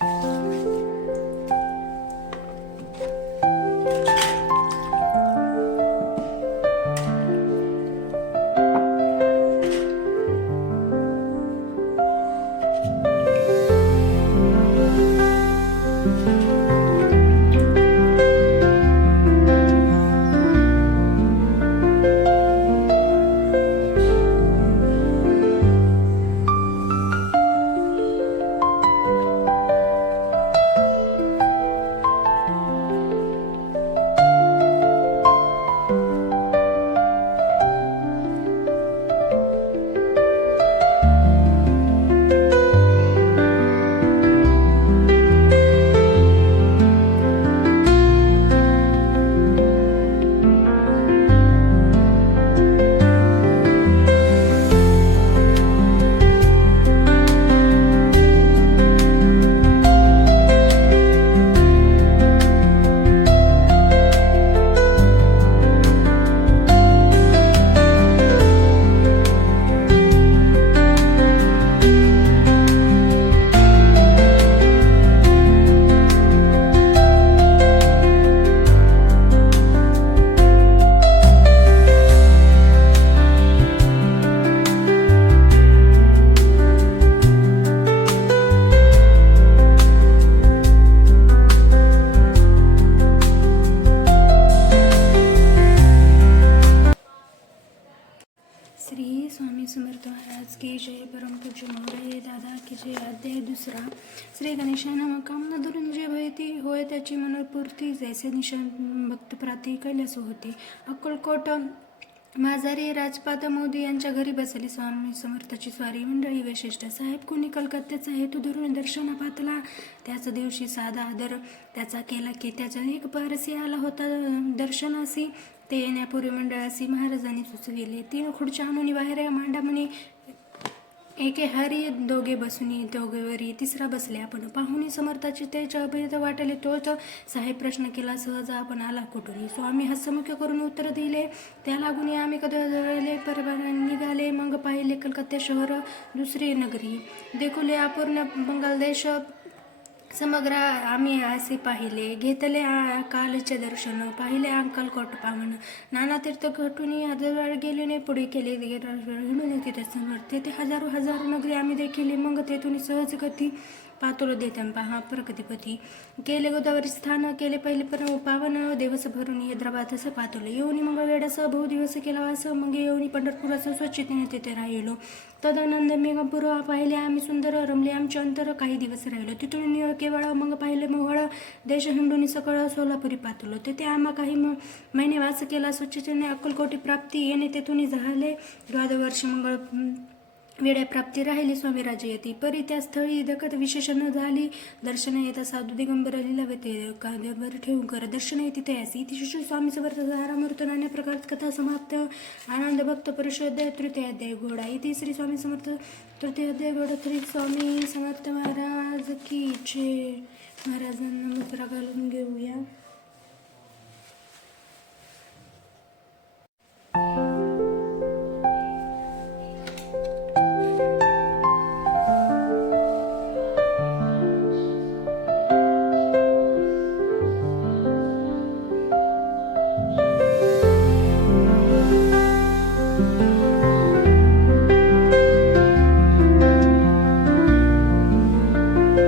श्री स्वामी समर्थ महाराज की जय. परमपूज्य महोदय दादा की जय. अध्याय 2. श्री गणेशाय नमः. कामना धरून जे भयती होय त्याची मनपूर्ती, जैसे निशान भक्त प्राती कैलास होती. अक्कलकोट माझारी राजपाद मोदी यांच्या घरी बसली स्वामी समर्थाची स्वारी मंडळी. वैशिष्ट्य साहेब कुणी कलकत्त्याचा हेतू धरून दर्शना पातला. त्याच दिवशी साधा आदर त्याचा केला की त्याच्या एक पारसी आला होता दर्शनासी. ते येण्यापूर्वी मंडळासी महाराजांनी सुचविले. 3 खुर्च्या आणून बाहेर मांडा म्हणे. एके हारी दोघे बसून दोघेवरी तिसरा बसले. आपण पाहुणी समर्थाची त्याच्या अभेद वाटले. तोच साहेब प्रश्न केला सहज, आपण आला कुठून. स्वामी हसमुख करून उत्तर दिले. त्या लागून आम्ही कदळले परवाना निघाले. मग पाहिले कलकत्ता शहर दुसरी नगरी. देखुले अपूर्ण बंगाल देश समग्र आम्ही असे पाहिले. घेतले कालचे दर्शन, पाहिले अक्कलकोट पावन. नाना तीर्थ घटून हजारवाड गेले नाही. पुढे केले हिंडून तिथे समर्थ. तेथे हजारो नगरी आम्ही देखील. मग तेथून सहज गती पातोळ देतान पहा प्रगतीपती. केले गोदावरी स्नान केले पहिले पावन. दिवस भरून हैदराबाद असं पातवलं. येऊनी मंगळवेढासह बहु दिवस केला वास. मग येऊनी पंढरपुरासह स्वच्छतेने तिथे राहिलो. तदनंद मेघपूर पाहिले आम्ही. सुंदर रमले आमचे अंतर. काही दिवस राहिलो. तिथून केवळ मग पाहिले मोहळ देश हिंडून सकळ सोलापुरी पातलो. तेथे आम्हा काही महिने वास केला स्वच्छतेने. अक्कलकोटी प्राप्ती येणे तेथून झाले 12 वर्ष. मंगळ वेड्या प्राप्ती राहिली स्वामी राजे येते. परी त्या स्थळी दखत विशेष न झाली. दर्शन येता साधू दिगंबर लिलावते कांद्यावर ठेवून कर. दर्शन येते तयासी. इति स्वामी समर्थ धारामूर्त नान्या प्रकार कथा समाप्त. आनंद भक्त परिषद तृतीय अध्याय घोडा. इति श्री स्वामी समर्थ तृतीय अध्याय घोडा. श्री स्वामी समर्थ महाराज की जय. महाराजांना मुद्रा घालून घेऊया.